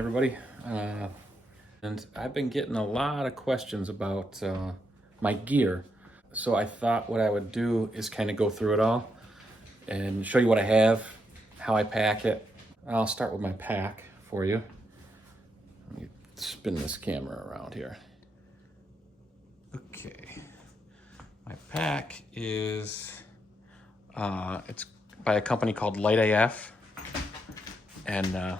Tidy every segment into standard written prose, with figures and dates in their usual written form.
everybody. And I've been getting a lot of questions about my gear. So I thought what I would do is kind of go through it all and show you what I have, how I pack it. I'll start with my pack for you. Let me spin this camera around here. Okay. My pack is, it's by a company called Light AF. And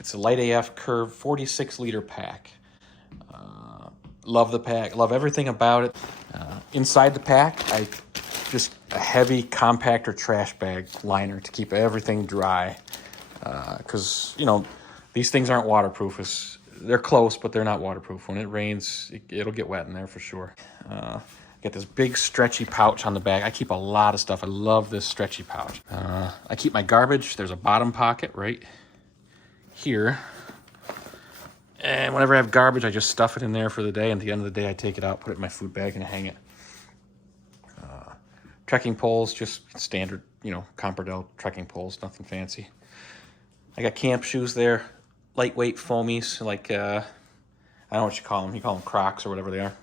it's a Light AF Curve 46 liter pack. Love the pack, love everything about it. Inside the pack, I just a heavy compactor trash bag liner to keep everything dry. Because, you know, these things aren't waterproof. They're close, but they're not waterproof. When it rains, it'll get wet in there for sure. Got this big stretchy pouch on the back. I keep a lot of stuff. I love this stretchy pouch. I keep my garbage. There's a bottom pocket right here. And whenever I have garbage, I just stuff it in there for the day. And at the end of the day, I take it out, put it in my food bag, and hang it. Trekking poles, just standard, you know, Comperdel trekking poles, nothing fancy. I got camp shoes there, lightweight foamies, like, I don't know what you call them. You call them Crocs or whatever they are.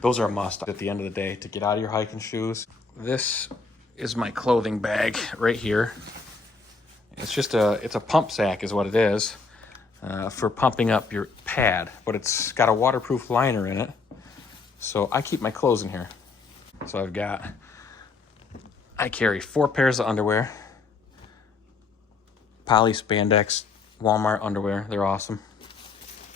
Those are a must at the end of the day to get out of your hiking shoes. This is my clothing bag right here. It's just it's a pump sack is what it is for pumping up your pad, but it's got a waterproof liner in it. So I keep my clothes in here. So I carry 4 pairs of underwear, poly spandex Walmart underwear. They're awesome.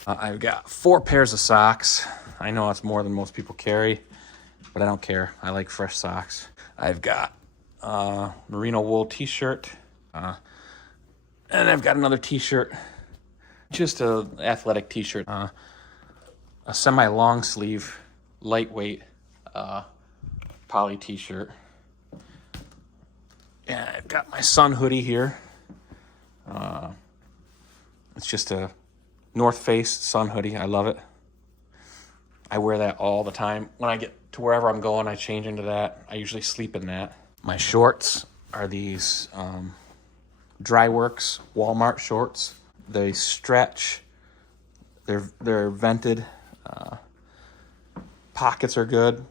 I've got 4 pairs of socks. I know it's more than most people carry, but I don't care. I like fresh socks. I've got merino wool t-shirt. And I've got another t-shirt, just a athletic t-shirt, a semi-long sleeve, lightweight poly t-shirt. And I've got my sun hoodie here. It's just a North Face sun hoodie. I love it. I wear that all the time. When I get to wherever I'm going, I change into that. I usually sleep in that. My shorts are these Dryworks Walmart shorts. They stretch. They're vented. Pockets are good.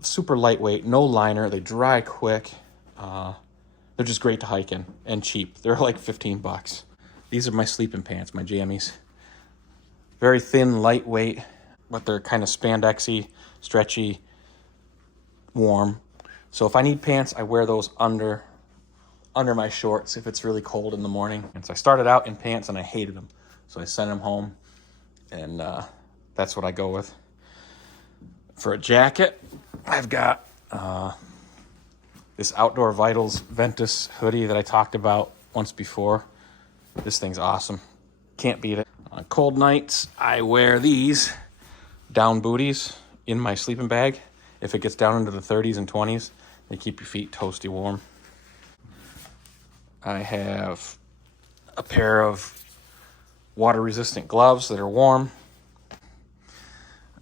Super lightweight, no liner. They dry quick. They're just great to hike in and cheap. They're like $15. These are my sleeping pants, my jammies. Very thin, lightweight, but they're kind of spandexy, stretchy, warm. So if I need pants, I wear those under my shorts if it's really cold in the morning. And so I started out in pants and I hated them. So I sent them home and that's what I go with. For a jacket, I've got this Outdoor Vitals Ventus hoodie that I talked about once before. This thing's awesome. Can't beat it. On cold nights, I wear these down booties in my sleeping bag. If it gets down into the 30s and 20s, they keep your feet toasty warm. I have a pair of water-resistant gloves that are warm.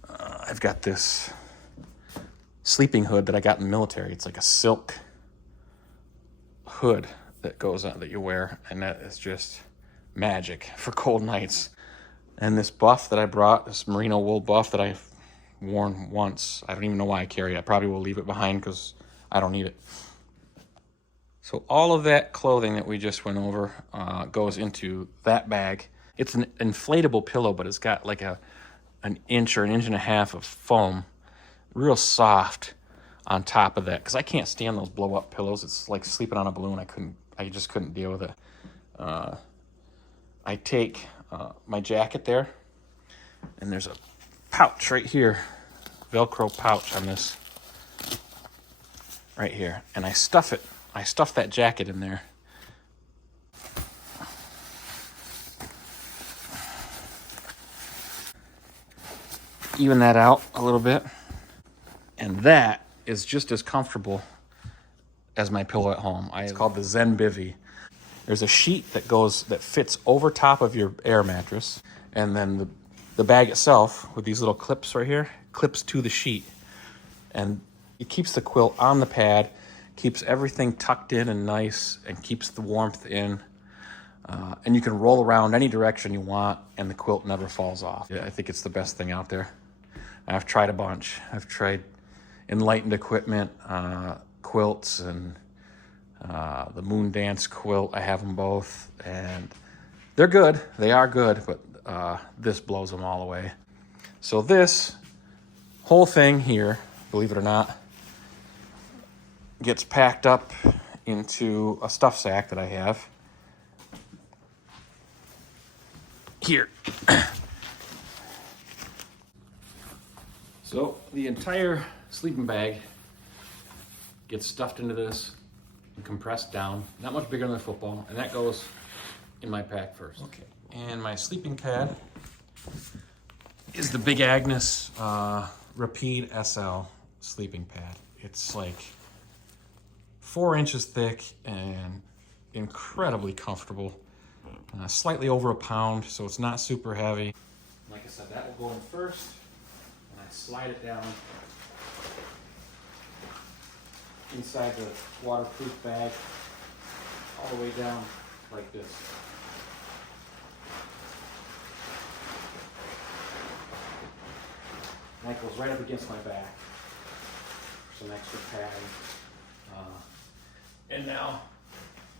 I've got this sleeping hood that I got in the military. It's like a silk hood that goes on that you wear, and that is just magic for cold nights. And this buff that I brought, this merino wool buff that I've worn once. I don't even know why I carry it. I probably will leave it behind because I don't need it. So all of that clothing that we just went over goes into that bag. It's an inflatable pillow, but it's got like an inch or an inch and a half of foam, real soft on top of that. Because I can't stand those blow-up pillows. It's like sleeping on a balloon. I just couldn't deal with it. I take my jacket there, and there's a pouch right here, Velcro pouch on this right here, and I stuff it. I stuff that jacket in there. Even that out a little bit, and that is just as comfortable as my pillow at home. It's called the Zen Bivy. There's a sheet that fits over top of your air mattress, and then the bag itself with these little clips right here clips to the sheet, and it keeps the quilt on the pad, keeps everything tucked in and nice, and keeps the warmth in. And you can roll around any direction you want, and the quilt never falls off. Yeah, I think it's the best thing out there. I've tried a bunch. I've tried Enlightened equipment, quilts, and the Moon Dance quilt. I have them both, and they're good. They are good, but this blows them all away. So this whole thing here, believe it or not, gets packed up into a stuff sack that I have here. So the entire sleeping bag gets stuffed into this and compressed down, not much bigger than a football, and that goes in my pack first. Okay, and my sleeping pad is the Big Agnes Rapide SL sleeping pad. It's like 4 inches thick and incredibly comfortable. Slightly over a pound, so it's not super heavy. Like I said, that will go in first, and I slide it down inside the waterproof bag, all the way down like this. And that goes right up against my back. Some extra padding. And now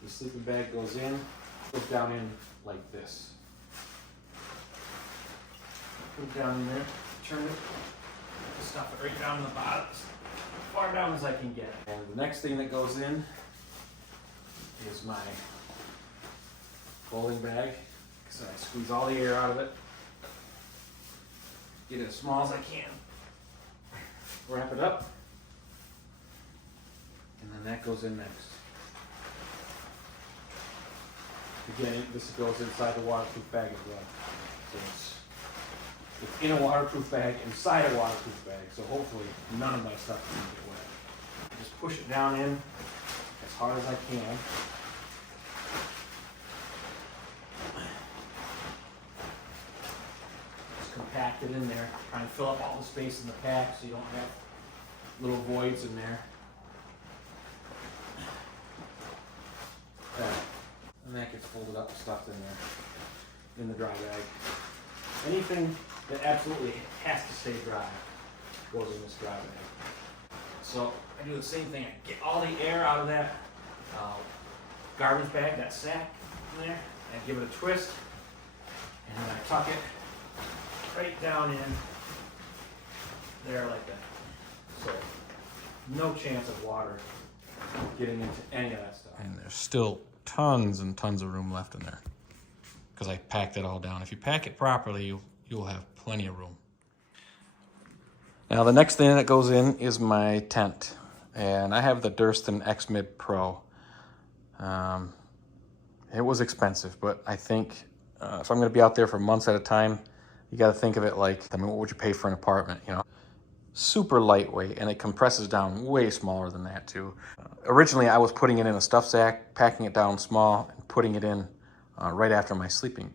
the sleeping bag goes down in like this. Put it down in there, turn it, stuff it right down in the bottom, as far down as I can get. And the next thing that goes in is my folding bag. So I squeeze all the air out of it, get it as small as I can, wrap it up, and then that goes in next. Again, this goes inside the waterproof bag as well. So it's in a waterproof bag, inside a waterproof bag, so hopefully none of my stuff is going to get wet. Just push it down in as hard as I can. Just compact it in there, trying to fill up all the space in the pack so you don't have little voids in there. And that gets folded up and stuffed in there, in the dry bag. Anything that absolutely has to stay dry goes in this dry bag. So I do the same thing. I get all the air out of that garbage bag, that sack in there, and give it a twist, and then I tuck it right down in there like that. So no chance of water getting into any of that stuff. And there's still tons and tons of room left in there because I packed it all down. If you pack it properly, you'll have plenty of room. Now the next thing that goes in is my tent, and I have the Durston X-Mid Pro. It was expensive, but I think if I'm going to be out there for months at a time, you got to think of it like, I mean, what would you pay for an apartment, you know? Super lightweight, and it compresses down way smaller than that too. Originally, I was putting it in a stuff sack, packing it down small, and putting it in right after my sleeping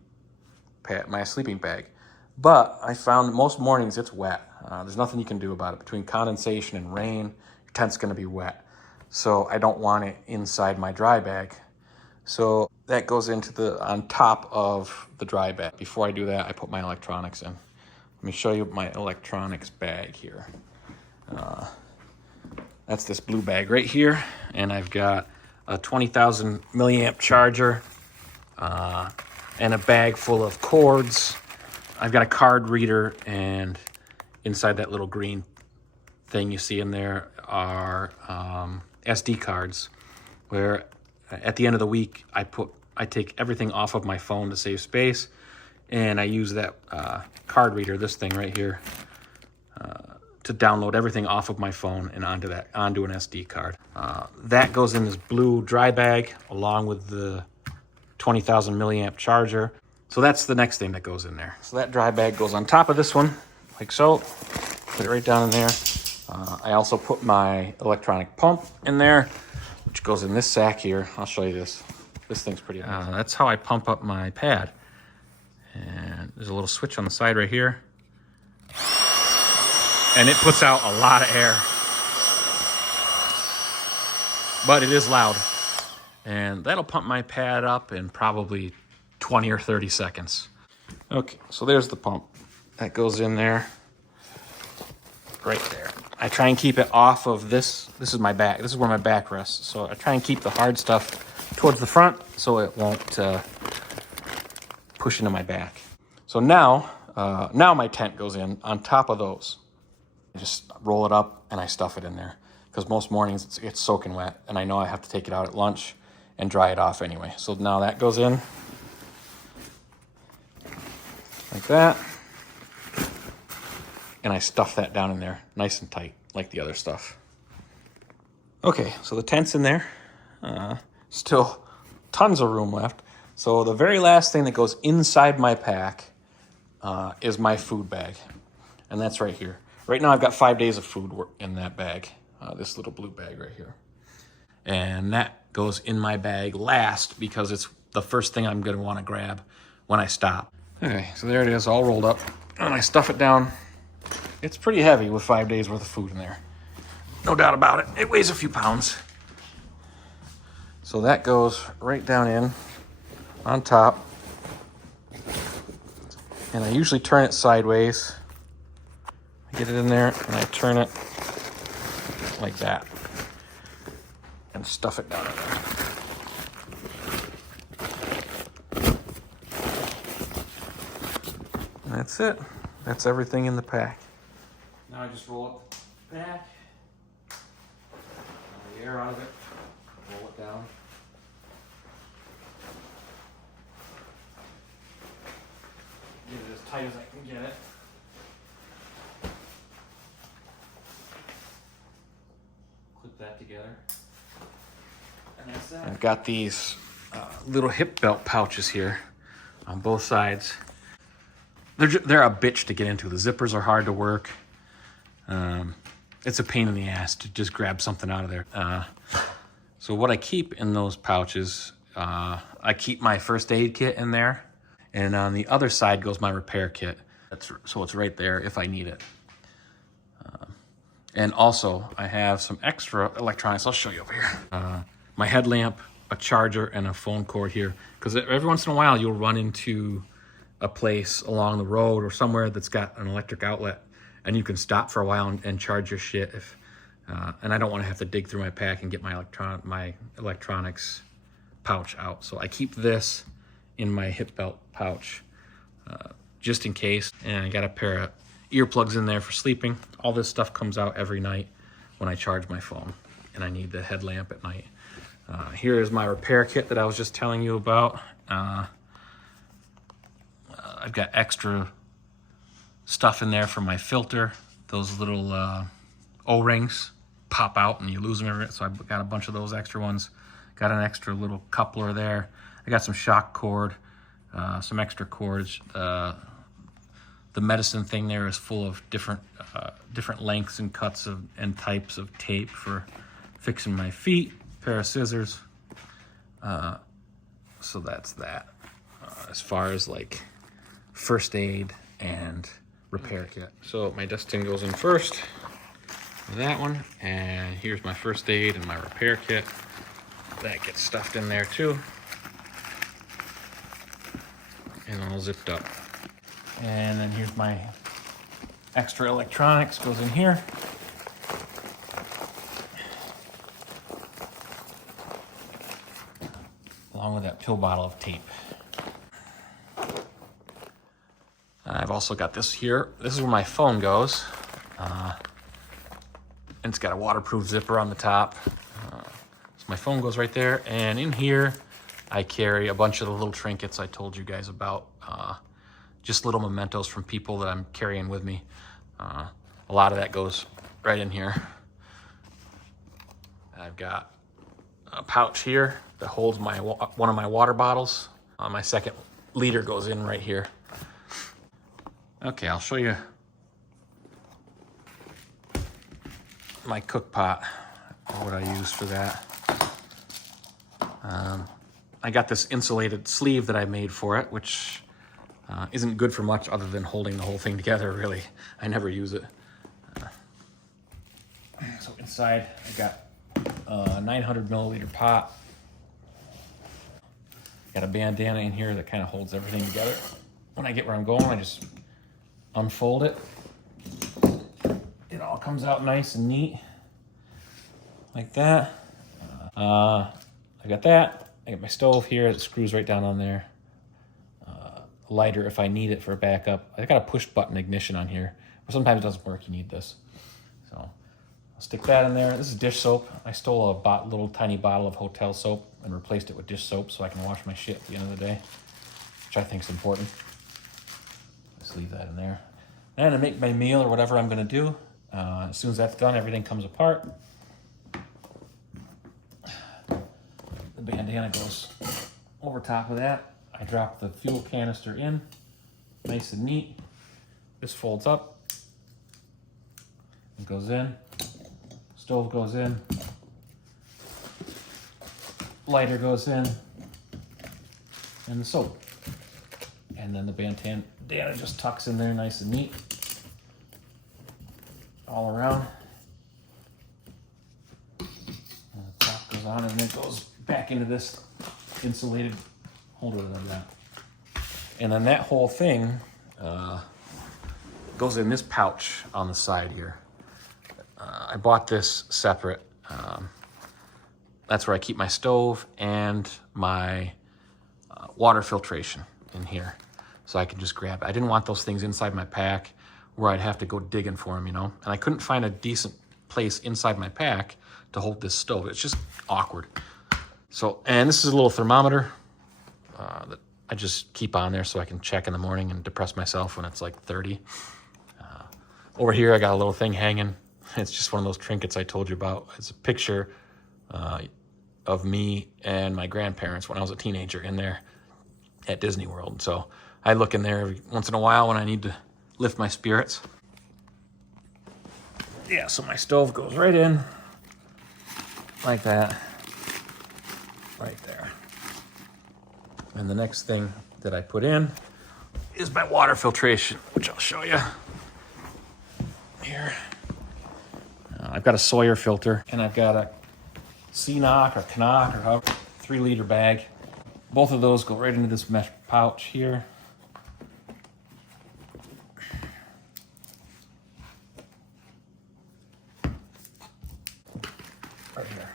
bag. But I found that most mornings it's wet. There's nothing you can do about it. Between condensation and rain, your tent's going to be wet. So I don't want it inside my dry bag. So that goes into on top of the dry bag. Before I do that, I put my electronics in. Let me show you my electronics bag here. That's this blue bag right here, and I've got a 20,000 milliamp charger and a bag full of cords. I've got a card reader, and inside that little green thing you see in there are SD cards, where at the end of the week I take everything off of my phone to save space, and I use that card reader, this thing right here, to download everything off of my phone and onto an SD card. That goes in this blue dry bag along with the 20,000 milliamp charger. So that's the next thing that goes in there. So that dry bag goes on top of this one, like so. Put it right down in there. I also put my electronic pump in there, which goes in this sack here. I'll show you this. This thing's pretty amazing. That's how I pump up my pad. And there's a little switch on the side right here. And it puts out a lot of air. But it is loud. And that'll pump my pad up in probably 20 or 30 seconds. Okay, so there's the pump. That goes in there, right there. I try and keep it off of this. This is my back. This is where my back rests. So I try and keep the hard stuff towards the front so it won't push into my back. So now my tent goes in on top of those. I just roll it up and I stuff it in there because most mornings it's soaking wet and I know I have to take it out at lunch and dry it off anyway. So now that goes in like that. And I stuff that down in there nice and tight like the other stuff. Okay, so the tent's in there. Still tons of room left. So the very last thing that goes inside my pack is my food bag. And that's right here. Right now I've got 5 days of food in that bag, this little blue bag right here. And that goes in my bag last because it's the first thing I'm gonna wanna grab when I stop. Okay, so there it is all rolled up. And I stuff it down. It's pretty heavy with 5 days worth of food in there. No doubt about it. It weighs a few pounds. So that goes right down in on top. And I usually turn it sideways. I get it in there and I turn it like that. And stuff it down in there. And that's it. That's everything in the pack. Now I just roll up the pack, pull the air out of it, roll it down. Get it as tight as I can get it. Clip that together. And that's that. I've got these little hip belt pouches here on both sides. They're a bitch to get into. The zippers are hard to work. It's a pain in the ass to just grab something out of there. So what I keep in those pouches, I keep my first aid kit in there. And on the other side goes my repair kit. So it's right there if I need it. And also I have some extra electronics. I'll show you over here. My headlamp, a charger, and a phone cord here. Because every once in a while you'll run into a place along the road or somewhere that's got an electric outlet and you can stop for a while and charge your shit if and I don't want to have to dig through my pack and get my electronics pouch out. So I keep this in my hip belt pouch just in case. And I got a pair of earplugs in there for sleeping. All this stuff comes out every night when I charge my phone and I need the headlamp at night. Here is my repair kit that I was just telling you about. I've got extra stuff in there for my filter. Those little O-rings pop out and you lose them every, so I've got a bunch of those extra ones. Got an extra little coupler there. I got some shock cord, some extra cords. The medicine thing there is full of different lengths and cuts and types of tape for fixing my feet. Pair of scissors. So that's that. As far as like first aid and repair kit. So my dust tin goes in first, that one, and here's my first aid and my repair kit. That gets stuffed in there too, and all zipped up. And then here's my extra electronics, goes in here. Along with that pill bottle of tape. I've also got this here. This is where my phone goes. And it's got a waterproof zipper on the top. So my phone goes right there. And in here, I carry a bunch of the little trinkets I told you guys about. Just little mementos from people that I'm carrying with me. A lot of that goes right in here. I've got a pouch here that holds one of my water bottles. My second liter goes in right here. Okay, I'll show you my cook pot, what I use for that. I got this insulated sleeve that I made for it, which isn't good for much other than holding the whole thing together, really. I never use it. So inside, I got a 900 milliliter pot. Got a bandana in here that kind of holds everything together. When I get where I'm going, I just unfold it. It all comes out nice and neat, like that. I got that. I got my stove here. It screws right down on there. Lighter if I need it for a backup. I got a push button ignition on here, but sometimes it doesn't work. You need this. So I'll stick that in there. This is dish soap. I stole a little tiny bottle of hotel soap and replaced it with dish soap so I can wash my shit at the end of the day, which I think is important. Just leave that in there. And I make my meal or whatever I'm gonna do. As soon as that's done, everything comes apart. The bandana goes over top of that. I drop the fuel canister in, nice and neat. This folds up. It goes in. Stove goes in. Lighter goes in. And the soap. And then the bandana just tucks in there nice and neat. All around. And the top goes on and then it goes back into this insulated holder like that. And then that whole thing goes in this pouch on the side here. I bought this separate. That's where I keep my stove and my water filtration in here. So I can just grab it. I didn't want those things inside my pack where I'd have to go digging for them, you know? And I couldn't find a decent place inside my pack to hold this stove. It's just awkward. So, and this is a little thermometer that I just keep on there so I can check in the morning and depress myself when it's like 30. Over here, I got a little thing hanging. It's just one of those trinkets I told you about. It's a picture of me and my grandparents when I was a teenager in there at Disney World. So I look in there every once in a while when I need to lift my spirits. Yeah, so my stove goes right in like that, right there. And the next thing that I put in is my water filtration, which I'll show you here. I've got a Sawyer filter and I've got a CNOC or Canuck or however, 3-liter bag. Both of those go right into this mesh pouch here. Right here.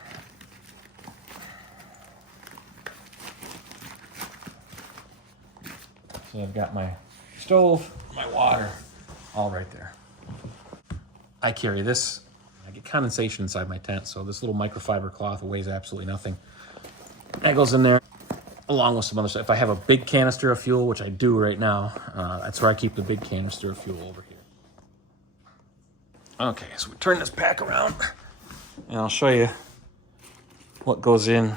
So I've got my stove, my water, all right there. I carry this. I get condensation inside my tent, so this little microfiber cloth weighs absolutely nothing. That goes in there along with some other stuff. If I have a big canister of fuel, which I do right now, that's where I keep the big canister of fuel over here. Okay, so we turn this pack around and I'll show you what goes in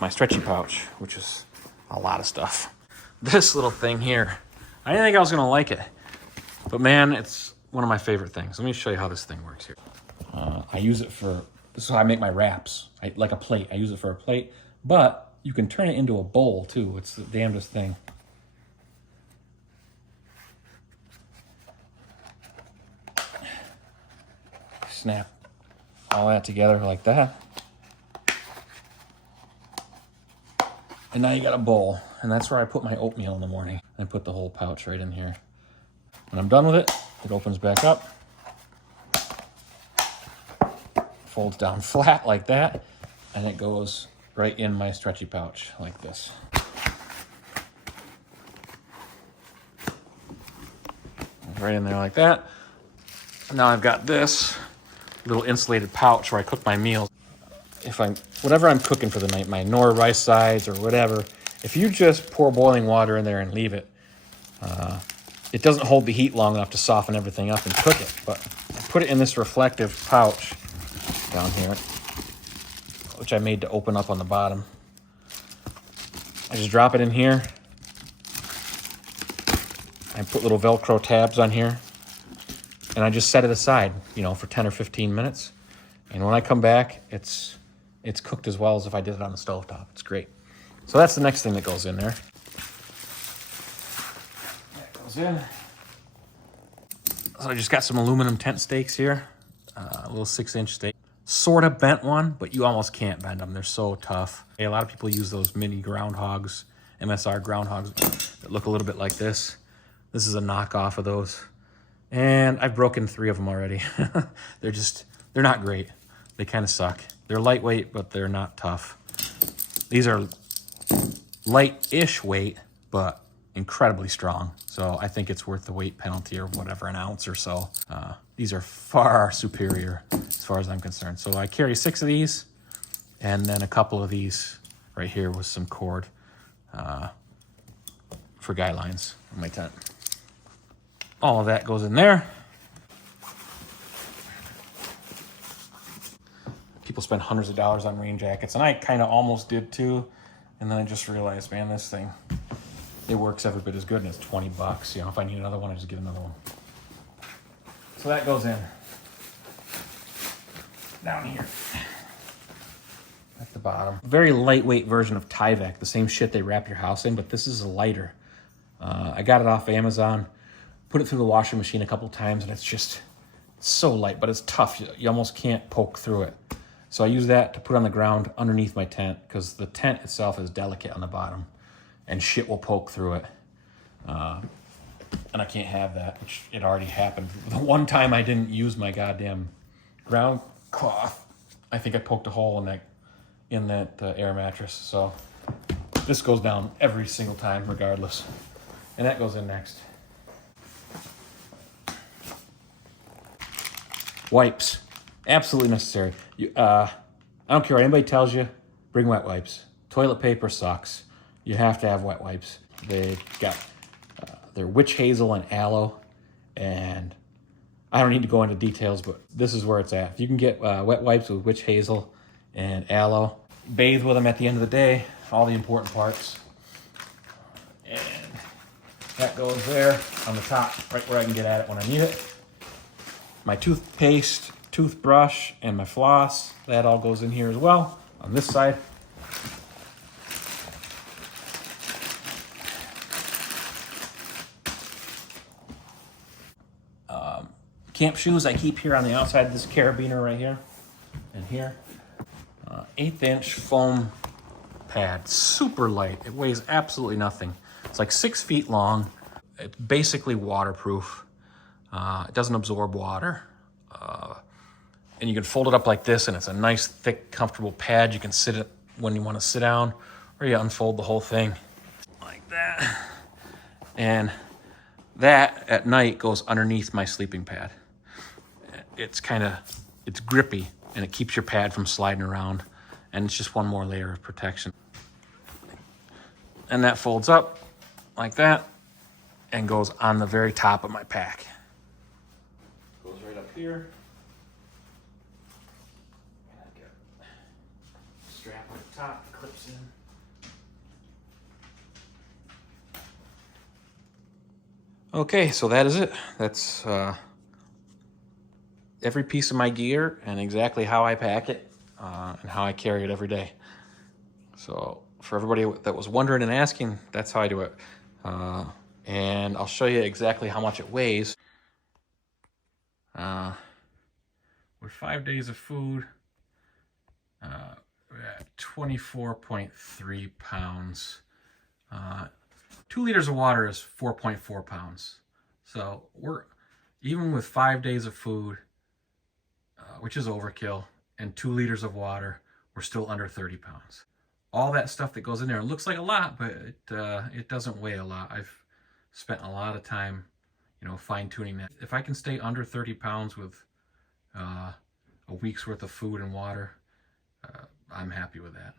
my stretchy pouch, which is a lot of stuff. This little thing here, I didn't think I was gonna like it, but man, it's one of my favorite things. Let me show you how this thing works here. I use it for, this is how I make my wraps, like a plate. I use it for a plate, but you can turn it into a bowl too. It's the damnedest thing. Snap all that together like that. And now you got a bowl, and that's where I put my oatmeal in the morning. I put the whole pouch right in here. When I'm done with it, it opens back up, folds down flat like that, and it goes right in my stretchy pouch like this. Right in there like that. Now I've got this little insulated pouch where I cook my meals. Whatever I'm cooking for the night, my Nor rice sides or whatever, if you just pour boiling water in there and leave it, it doesn't hold the heat long enough to soften everything up and cook it. But I put it in this reflective pouch down here, which I made to open up on the bottom. I just drop it in here. I put little Velcro tabs on here, and I just set it aside, you know, for 10 or 15 minutes. And when I come back, it's cooked as well as if I did it on the stovetop. It's great. So that's the next thing that goes in there. That goes in. So I just got some aluminum tent stakes here, a little 6-inch stake. sort of bent one, but you almost can't bend them. They're so tough. A lot of people use those mini groundhogs, MSR groundhogs that look a little bit like this. This is a knockoff of those. And I've broken 3 of them already. They're not great. They kind of suck. They're lightweight, but they're not tough. These are light-ish weight, but incredibly strong. So I think it's worth the weight penalty or whatever, an ounce or so. These are far superior as far as I'm concerned. So I carry 6 of these and then a couple of these right here with some cord for guy lines on my tent. All of that goes in there. People spend hundreds of dollars on rain jackets, and I kind of almost did too. And then I just realized, man, this thing, it works every bit as good, and it's 20 bucks. You know, if I need another one, I just get another one. So that goes in down here at the bottom. Very lightweight version of Tyvek, the same shit they wrap your house in, but this is a lighter. I got it off Amazon, put it through the washing machine a couple times, and it's just so light, but it's tough. You almost can't poke through it. So I use that to put on the ground underneath my tent, because the tent itself is delicate on the bottom and shit will poke through it. And I can't have that, which it already happened. The one time I didn't use my goddamn ground cloth, I think I poked a hole in that air mattress. So this goes down every single time regardless. And that goes in next. Wipes, absolutely necessary. I don't care what anybody tells you, bring wet wipes. Toilet paper sucks. You have to have wet wipes. They got, they're witch hazel and aloe, and I don't need to go into details, but this is where it's at. If you can get wet wipes with witch hazel and aloe, bathe with them at the end of the day, all the important parts. And that goes there on the top, right where I can get at it when I need it. My toothpaste, toothbrush, and my floss, that all goes in here as well on this side. Camp shoes I keep here on the outside of this carabiner right here and here. 1/8" foam pad, super light. It weighs absolutely nothing. It's like 6 feet long. It's basically waterproof. It doesn't absorb water. And you can fold it up like this, and it's a nice, thick, comfortable pad. You can sit it when you want to sit down, or you unfold the whole thing like that. And that at night goes underneath my sleeping pad. It's grippy, and it keeps your pad from sliding around, and it's just one more layer of protection. And that folds up like that and goes on the very top of my pack. Goes right up here. And I got a strap at the top, clips in. Okay, so that is it. That's every piece of my gear and exactly how I pack it and how I carry it every day. So for everybody that was wondering and asking, that's how I do it. And I'll show you exactly how much it weighs. With 5 days of food, we're at 24.3 pounds. 2 liters of water is 4.4 pounds. So even with 5 days of food, which is overkill, and 2 liters of water, we're still under 30 pounds. All that stuff that goes in there, it looks like a lot, but it doesn't weigh a lot. I've spent a lot of time, fine-tuning that. If I can stay under 30 pounds with a week's worth of food and water, I'm happy with that.